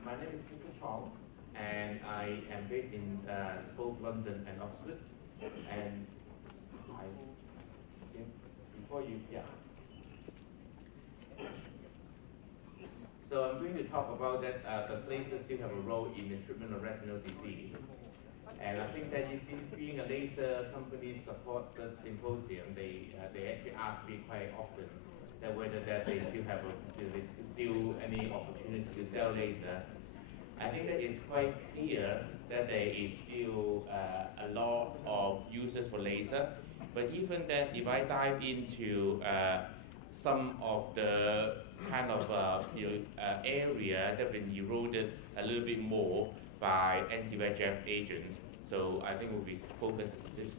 My name is Mr. Chong, and I am based in both London and Oxford. And So I'm going to talk about that. Does laser still have a role in the treatment of retinal disease? And I think that if being a laser company support the symposium, they actually ask me quite often that whether that they still have any opportunity to sell laser. I think that it's quite clear that there is still a lot of users for laser, but even that, if I dive into some of the kind of area that have been eroded a little bit more by anti-VEGF agents, so I think we'll be focused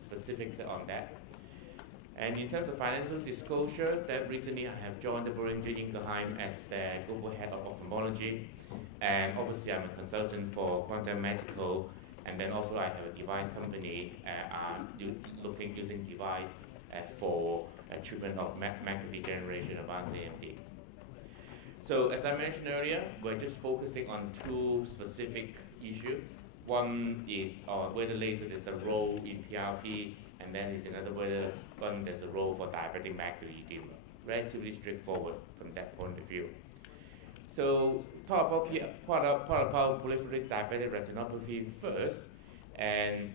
specifically on that. And in terms of financial disclosure, that recently I have joined the Boehringer Ingelheim as the global head of ophthalmology. And obviously I'm a consultant for Quantum Medical, and then also I have a device company using device for treatment of macular degeneration, advanced AMD. So as I mentioned earlier, we're just focusing on two specific issues. One is whether laser has a role in PRP, and then is another whether there's a role for diabetic macular edema. Relatively straightforward from that point of view. So talk about proliferative diabetic retinopathy first, and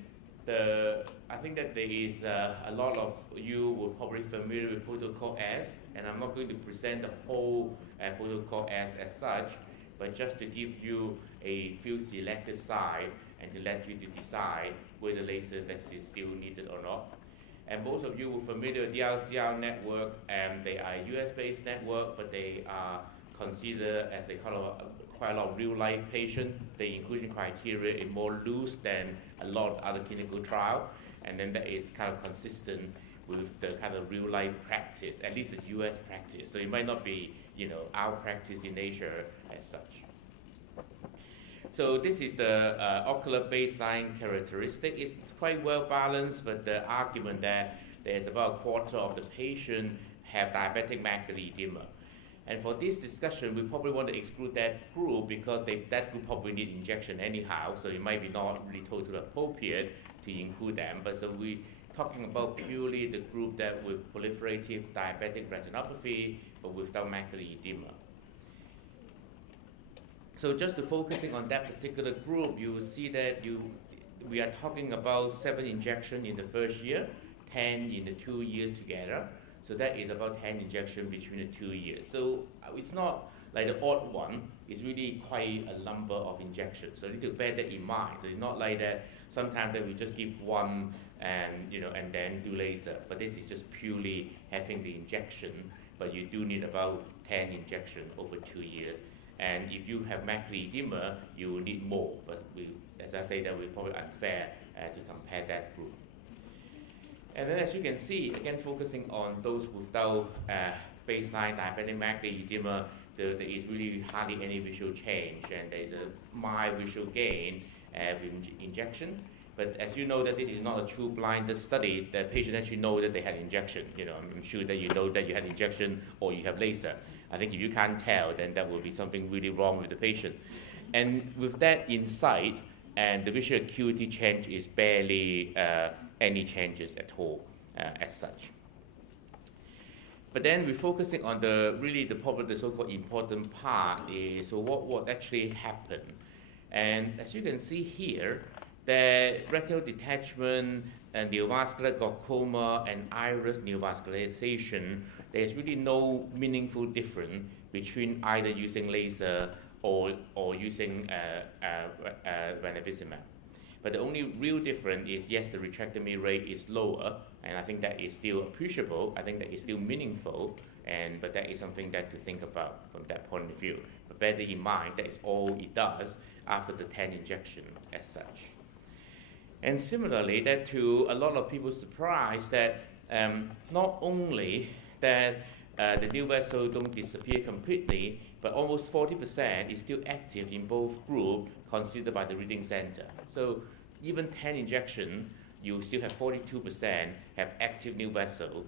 I think that there is a lot of you will probably familiar with protocol S, and I'm not going to present the whole protocol S as such, but just to give you a few selected sites and to let you to decide whether laser that is still needed or not. And most of you will familiar with the DLCR network, and they are a US-based network, but they are considered as quite a lot of real-life patients. The inclusion criteria is more loose than a lot of other clinical trials, and then that is kind of consistent with the kind of real-life practice, at least the US practice. So it might not be, our practice in Asia as such. So this is the ocular baseline characteristic. It's quite well balanced, but the argument that there's about a quarter of the patient have diabetic macular edema. And for this discussion, we probably want to exclude that group because that group probably need injection anyhow, so it might be not really totally appropriate to include them. But so we're talking about purely the group that with proliferative diabetic retinopathy, but without macular edema. So just to focusing on that particular group, you will see that we are talking about 7 injections in the first year, 10 in the 2 years together. So that is about 10 injections between the 2 years. So it's not like the odd one, it's really quite a number of injections. So you need to bear that in mind. So it's not like that sometimes that we just give one and and then do laser. But this is just purely having the injection, but you do need about 10 injections over 2 years. And if you have macular edema, you will need more. But as I say, that will probably unfair to compare that group. And then as you can see, again, focusing on those without baseline diabetic macular edema, there is really hardly any visual change, and there is a mild visual gain with injection. But as you know that this is not a true blinded study, the patient actually know that they had injection. I'm sure that you know that you had injection or you have laser. I think if you can't tell, then that will be something really wrong with the patient. And with that insight, and the visual acuity change is barely any changes at all as such. But then we're focusing on the so-called important part is so what actually happened. And as you can see here, the retinal detachment and neovascular glaucoma and iris neovascularization, there's really no meaningful difference between either using laser or using Ranibizumab. But the only real difference is, yes, the retractome rate is lower, and I think that is still appreciable. I think that is still meaningful, but that is something that to think about from that point of view. But bear in mind, that is all it does after the 10 injection as such. And similarly, that to a lot of people's surprise that not only that the new vessels don't disappear completely, but almost 40% is still active in both groups considered by the reading center. So even 10 injections, you still have 42% have active new vessel.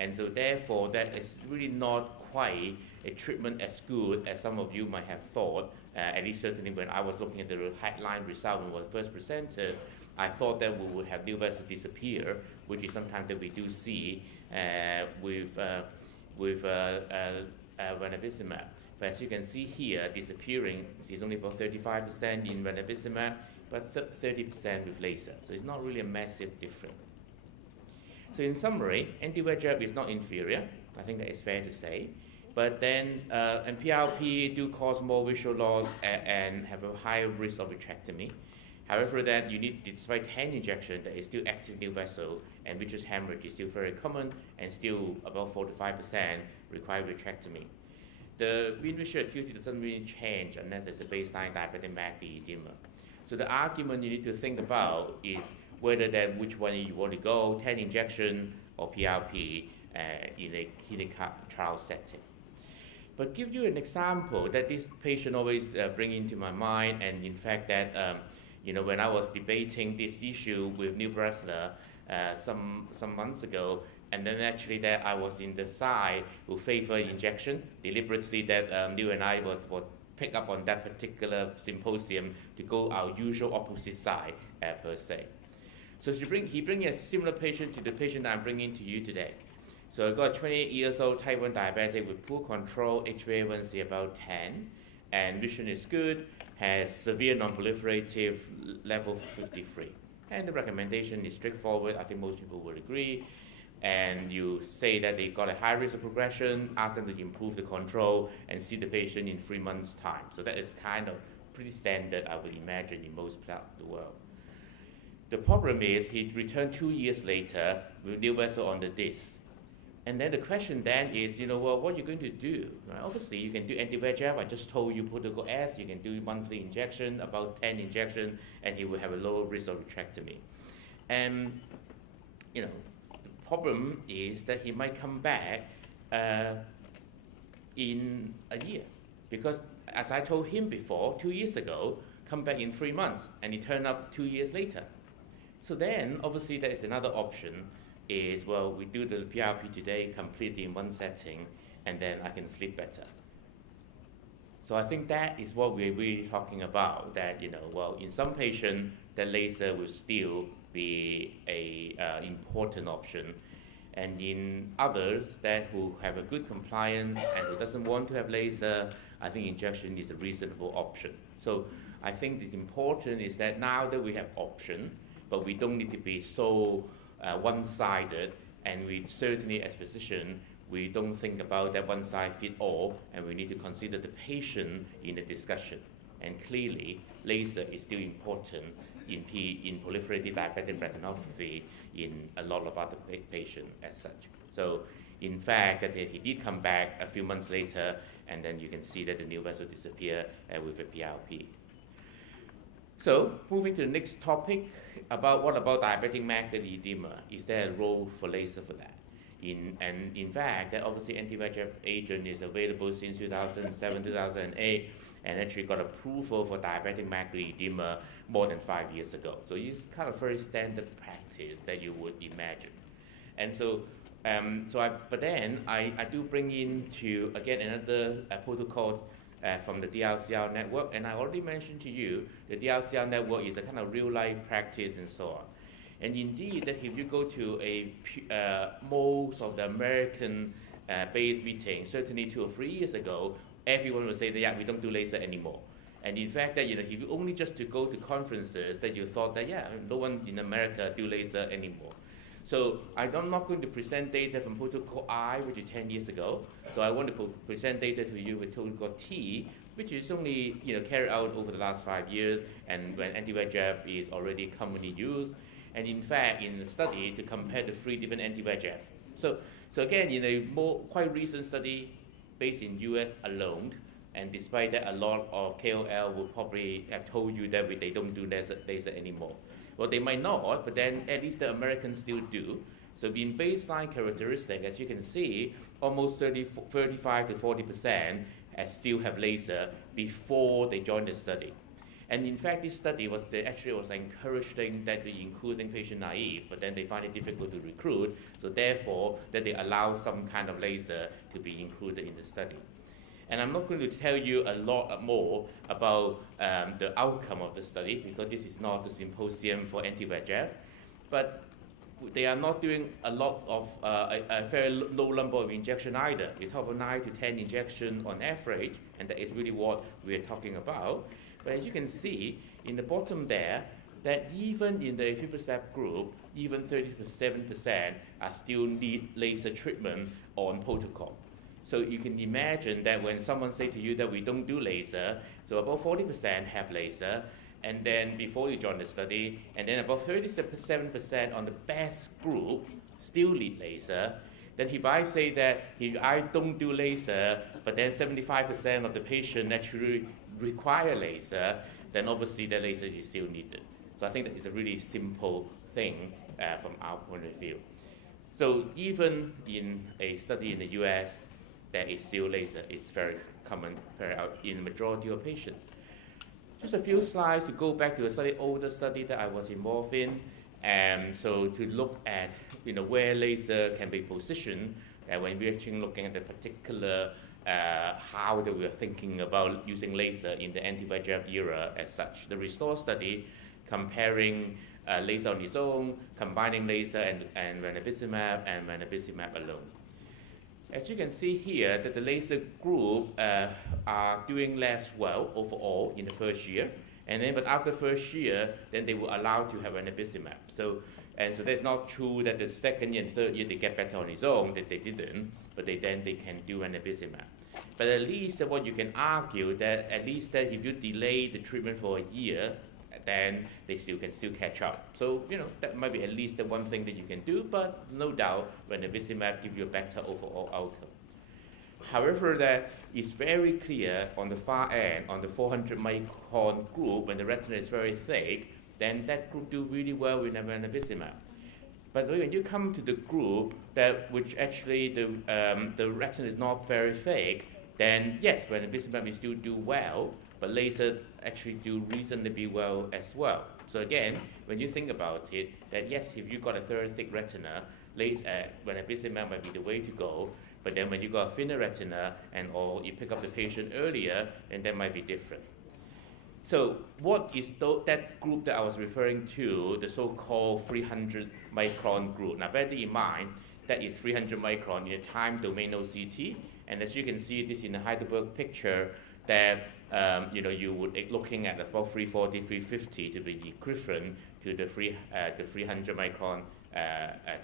And so therefore, that is really not quite a treatment as good as some of you might have thought. At least certainly when I was looking at the headline result when it was first presented, I thought that we would have new vessels disappear, which is sometimes that we do see with Ranibizumab. But as you can see here, disappearing is only about 35% in Ranibizumab, but 30% with laser. So it's not really a massive difference. So in summary, anti-VEGF is not inferior. I think that is fair to say. But then, and PRP do cause more visual loss and have a higher risk of vitrectomy. However, that you need, despite 10 injection, there is still active new vessel, and vitreous hemorrhage is still very common, and still about 4 to 5% require vitrectomy. The mean visual acuity doesn't really change unless there's a baseline diabetic macular edema. So the argument you need to think about is whether that which one you want to go, 10 injection or PRP in a clinical trial setting. But give you an example that this patient always bring into my mind, and in fact that when I was debating this issue with Neil Bressler some months ago, and then actually that I was in the side who favor injection, deliberately that Neil and I would pick up on that particular symposium to go our usual opposite side per se. So he bring a similar patient to the patient I'm bringing to you today. So I got a 28 years old type 1 diabetic with poor control, HbA1c about 10, and vision is good, has severe non-proliferative level 53. And the recommendation is straightforward. I think most people would agree. And you say that they got a high risk of progression, ask them to improve the control, and see the patient in 3 months' time. So that is kind of pretty standard, I would imagine, in most parts of the world. The problem is he returned 2 years later with new vessel on the disc. And then the question then is, well, what are you going to do? Right? Obviously, you can do anti-VEGF. I just told you protocol S. You can do monthly injection, about 10 injection, and he will have a lower risk of vitrectomy. And, the problem is that he might come back in a year. Because as I told him before, 2 years ago, come back in 3 months, and he turned up 2 years later. So then, obviously, there is another option. Is, well, we do the PRP today completely in one setting, and then I can sleep better. So I think that is what we're really talking about, that, well, in some patients, the laser will still be a important option. And in others who have a good compliance and who doesn't want to have laser, I think injection is a reasonable option. So I think the important is that now that we have option, but we don't need to be so one-sided, and we certainly as physician, we don't think about that one size fit all, and we need to consider the patient in the discussion. And clearly, laser is still important in proliferative diabetic retinopathy in a lot of other patients as such. So in fact, that he did come back a few months later, and then you can see that the new vessel disappear with a PRP. So moving to the next topic, what about diabetic macular edema? Is there a role for laser for that? In fact, that obviously anti-VEGF agent is available since 2007, 2008, and actually got approval for diabetic macular edema more than 5 years ago. So it's kind of very standard practice that you would imagine. And so, but then I do bring in to, again, another protocol from the DLCR network, and I already mentioned to you the DLCR network is a kind of real-life practice and so on. And indeed, that if you go to most of the American-based meetings, certainly 2 or 3 years ago, everyone will say that, yeah, we don't do laser anymore. And in fact, that if you only just to go to conferences, that you thought that, yeah, no one in America do laser anymore. So I'm not going to present data from protocol I, which is 10 years ago. So I want to present data to you with protocol T, which is only carried out over the last 5 years, and when anti-VEGF is already commonly used. And in fact, in the study to compare the 3 different anti-VEGF. So again, quite recent study based in US alone, and despite that, a lot of KOL will probably have told you that they don't do laser anymore. Well, they might not, but then at least the Americans still do. So in baseline characteristic, as you can see, almost 35 to 40% still have laser before they join the study. And in fact, this study was actually was encouraging that they including patient naive, but then they find it difficult to recruit. So therefore, that they allow some kind of laser to be included in the study. And I'm not going to tell you a lot more about the outcome of the study, because this is not the symposium for anti-VEGF, but they are not doing a lot of a very low number of injection either. You talk about 9 to 10 injection on average, and that is really what we're talking about. But as you can see in the bottom there, that even in the aflibercept group, even 37% are still need laser treatment on protocol. So you can imagine that when someone say to you that we don't do laser, so about 40% have laser, and then before you join the study, and then about 37% on the best group still need laser. Then if I say that if I don't do laser, but then 75% of the patient actually require laser, then obviously the laser is still needed. So I think that is a really simple thing from our point of view. So even in a study in the US, there is still laser. It's very common in the majority of patients. Just a few slides to go back to a slightly older study that I was involved in. So to look at where laser can be positioned, when we're actually looking at the particular how that we are thinking about using laser in the anti-VEGF era as such. The RESTORE study comparing laser on its own, combining laser and ranibizumab and ranibizumab alone. As you can see here, that the laser group are doing less well overall in the first year, and then but after first year, then they were allowed to have ranibizumab. So that's not true that the second year and third year they get better on its own, that they didn't, but then they can do ranibizumab. But at least what you can argue that at least that if you delay the treatment for a year, then they can still catch up. So that might be at least the one thing that you can do, but no doubt ranibizumab gives you a better overall outcome. However, that is very clear on the far end, on the 400 micron group, when the retina is very thick, then that group do really well with ranibizumab. But when you come to the group which actually the retina is not very thick, then yes, ranibizumab will still do well, but laser actually do reasonably well as well. So again, when you think about it, that yes, if you've got a very thick retina, ranibizumab might be the way to go, but then when you got a thinner retina or you pick up the patient earlier, then that might be different. So what is that group that I was referring to, the so-called 300 micron group? Now bear in mind, that is 300 micron in a time domain OCT, and as you can see this in the Heidelberg picture, that you would be looking at about 340, 350 to be equivalent to the 300 micron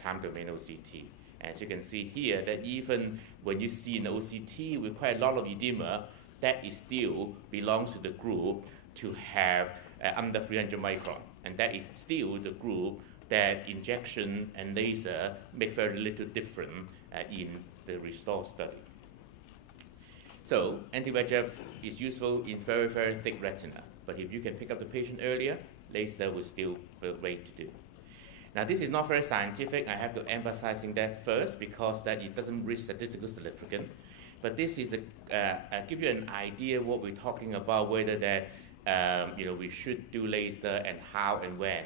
time domain OCT. As you can see here, that even when you see in the OCT with quite a lot of edema, that is still belongs to the group to have under 300 micron, and that is still the group that injection and laser make very little difference in the RESTORE study. So anti-VEGF is useful in very, very thick retina, but if you can pick up the patient earlier, laser will still be the way to do. Now this is not very scientific. I have to emphasizing that first because that it doesn't reach statistical significance. But this is give you an idea what we're talking about, whether that we should do laser and how and when.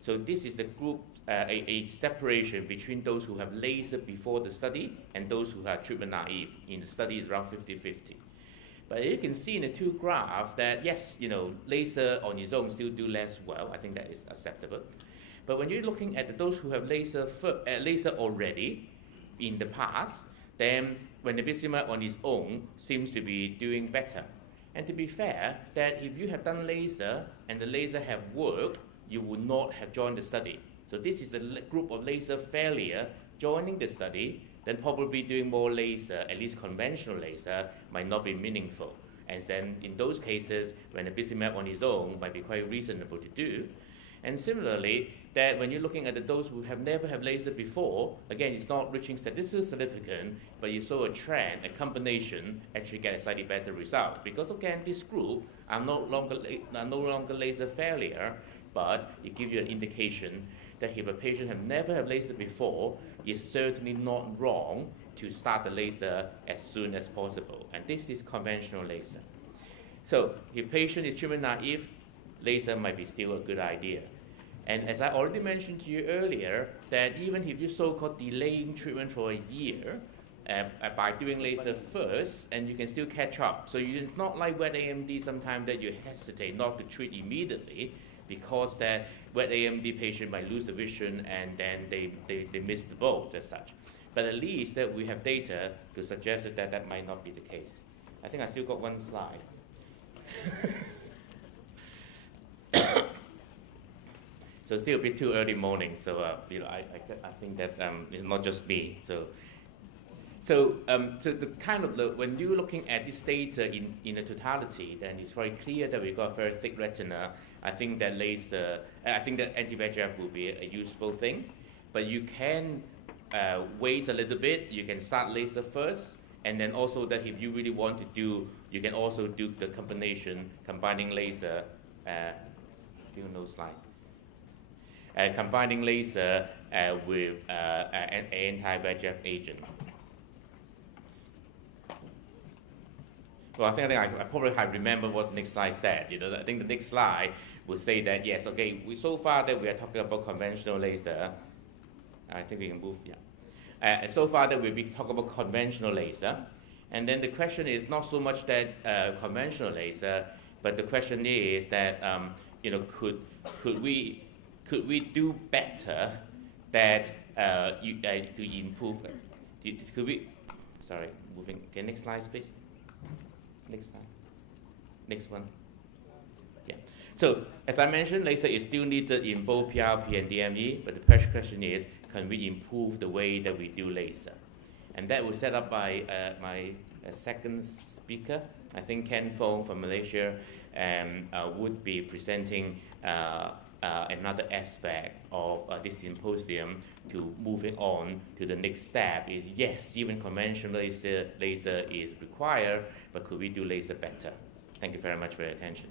So this is a group, a separation between those who have laser before the study and those who are treatment naive. In the study is around 50-50. But you can see in the two graphs that yes, laser on its own still do less well. I think that is acceptable. But when you're looking at those who have laser already in the past, then ranibizumab on its own seems to be doing better. And to be fair, that if you have done laser and the laser have worked, you would not have joined the study. So this is the group of laser failure joining the study, then probably doing more laser, at least conventional laser, might not be meaningful. And then in those cases, ranibizumab on its own might be quite reasonable to do. And similarly, that when you're looking at those who have never had laser before, again, it's not reaching statistical significance, but you saw a trend, a combination, actually get a slightly better result. Because again, this group are no longer laser failure, but it gives you an indication that if a patient has never had laser before, it's certainly not wrong to start the laser as soon as possible. And this is conventional laser. So if patient is treatment naive, laser might be still a good idea. And as I already mentioned to you earlier, that even if you so-called delaying treatment for a year, by doing laser first, and you can still catch up. So it's not like wet AMD sometimes that you hesitate not to treat immediately, because that wet AMD patient might lose the vision and then they miss the boat as such. But at least that we have data to suggest that that might not be the case. I think I still got one slide. So still a bit too early morning, so I think that it's not just me. So the kind of when you're looking at this data in a totality, then it's very clear that we've got very thick retina. I think that laser, I think that anti-VEGF will be a useful thing, but you can wait a little bit. You can start laser first, and then also that if you really want to do, you can also do the combination, combining laser, still no slides. Combining laser with an anti-VEGF agent. Well, I think I probably have remember what the next slide said. I think the next slide will say that yes, okay. So far that we are talking about conventional laser. I think we can move. Yeah. So far that we've been talking about conventional laser, and then the question is not so much that conventional laser, but the question is that could we do better that to improve? Could we? Sorry, moving. Okay, next slide, please. Next slide. Next one. Yeah. So as I mentioned, laser is still needed in both PRP and DME, but the question is, can we improve the way that we do laser? And that was set up by my second speaker, I think Ken Fong from Malaysia, would be presenting another aspect of this symposium to moving on to the next step is, yes, even conventional laser is required, but could we do laser better? Thank you very much for your attention.